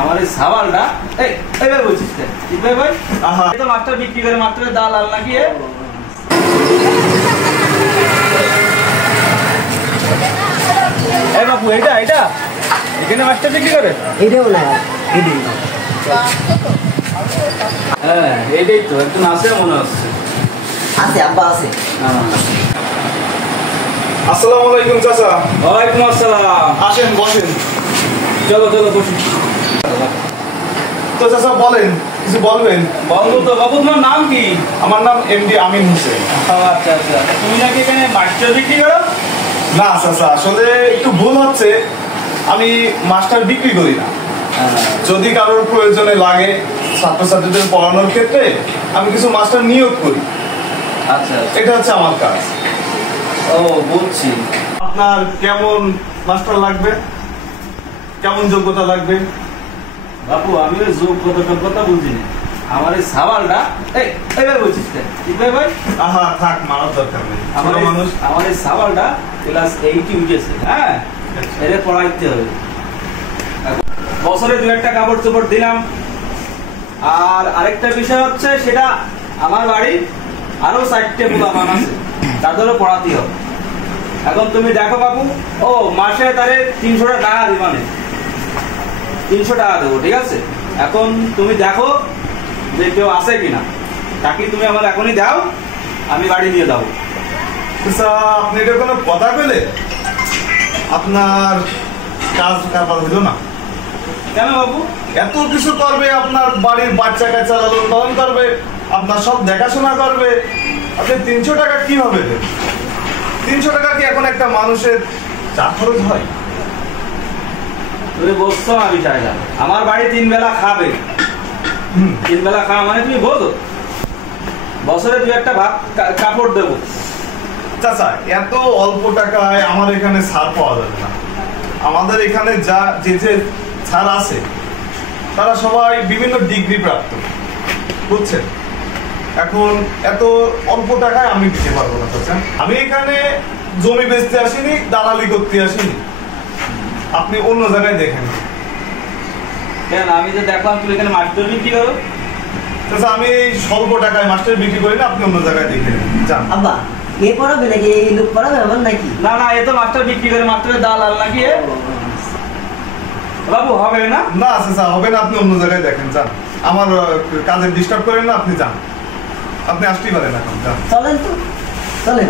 আমার এই সাবালটা এইবার বলছিস ভাই ভাই তো মাস্টার বিক্রি করে মাস্টারের দালাল নাকি এই বাপু এটা এখানে মাস্টার বিক্রি করে এটাও না এটাই হ্যাঁ এইটাই তো একজন আছে মনে হচ্ছে আছে আব্বা আছে আসসালামু আলাইকুম চাচা। ওয়ালাইকুম আসসালাম। আসেন বসেন। চলো বসুন। তো চাচা বলেন, কিছু বলবেন? বন্ধু তো বাবু, তোমার নাম কি? আমার নাম এমডি আমিন হোসেন। আচ্ছা তুমি নাকি এখানে মাস্টার বিক্রি করো? না চাচা, আসলে একটু ভুল হচ্ছে, আমি মাস্টার বিক্রি করি না। যদি কারোর প্রয়োজনে লাগে ছাত্রছাত্রীদের পড়ানোর ক্ষেত্রে আমি কিছু মাস্টার নিয়োগ করি। আচ্ছা এটা হচ্ছে আমার কাজ। ও বুঝছি। আপনার কেমন মাস্টার লাগবে, কেমন যোগ্যতা লাগবে? বাপু আমি ওই যোগ্যতা বুঝি না। আমার এই সাবালটা এইবার বলছিস ভাই ভাই থাক, মারার দরকার নেই। আমার এই সাবালটা ক্লাস 8 উঠেছে। হ্যাঁ, এর পড়াইতে হবে। বছরে 2-1টা কাপড় চোপড় দিলাম। আর আরেকটা বিষয় হচ্ছে, সেটা আমার বাড়ির আরো 4টে পোলাপান আছে, তাদেরও পড়াতে হবে। এখন তুমি দেখো বাবু, ও মাসে তারে 300 টাকা দিবানে, 300 টাকা দেবো, ঠিক আছে? এখন তুমি দেখো যে কেউ আছে কিনা, তাকে তুমি আমার এখনই দাও, আমি বাড়ি দিয়ে যাবো। আপনি এটা কোনো কথা কইলে? আপনার কাজ কারবার হইল না কেন বাবু? এত কিছু করবে, আপনার বাড়ির বাচ্চা কাচ্চা লালন পালন করবে, আপনার সব দেখাশোনা করবে, আপনি 300 টাকা কিভাবে দেবেন? 300 টাকা কি এখন একটা মানুষের চা খরচ হয়? তুমি বলছো না বিষয়টা, আমার বাড়ি 3 বেলা খাবে। 3 বেলা খাওয়া মানে তুমি বোঝো, বছরে 2-1টা ভাত কাপড় দেবো। চাচা, এত অল্প টাকায় আমার এখানে ছাড় পাওয়া যাবে না। আমাদের এখানে যে ছাড় আছে, তারা সবাই বিভিন্ন ডিগ্রি প্রাপ্ত, বুঝছেন? এখন এত অল্প টাকায় আমি দিতে পারবো না চাচা। আমি এখানে জমি বেচতে আসিনি, দালালি করতে আসিনি। আপনি অন্য জায়গায় দেখেন। কেন, আমি তো দেখলাম তুমি এখানে মাস্টার বিক্রি করো। চাচা, আমি স্বল্প টাকায় মাস্টার বিক্রি করি না, আপনি অন্য জায়গায় দেখেন যান। আব্বা এ পড়াবে নাকি, এই লোক পড়াবে আমার নাকি? না এ তো মাস্টার বিক্রি করে, মাস্টারের দালাল নাকি বাবু? হবে না না চাচা, হবে না, আপনি অন্য জায়গায় দেখেন যান। আমার কাজে ডিস্টার্ব করেন না, আপনি যান, আপনি আসতেই পারেন এখন যান। চলেন তো, চলেন।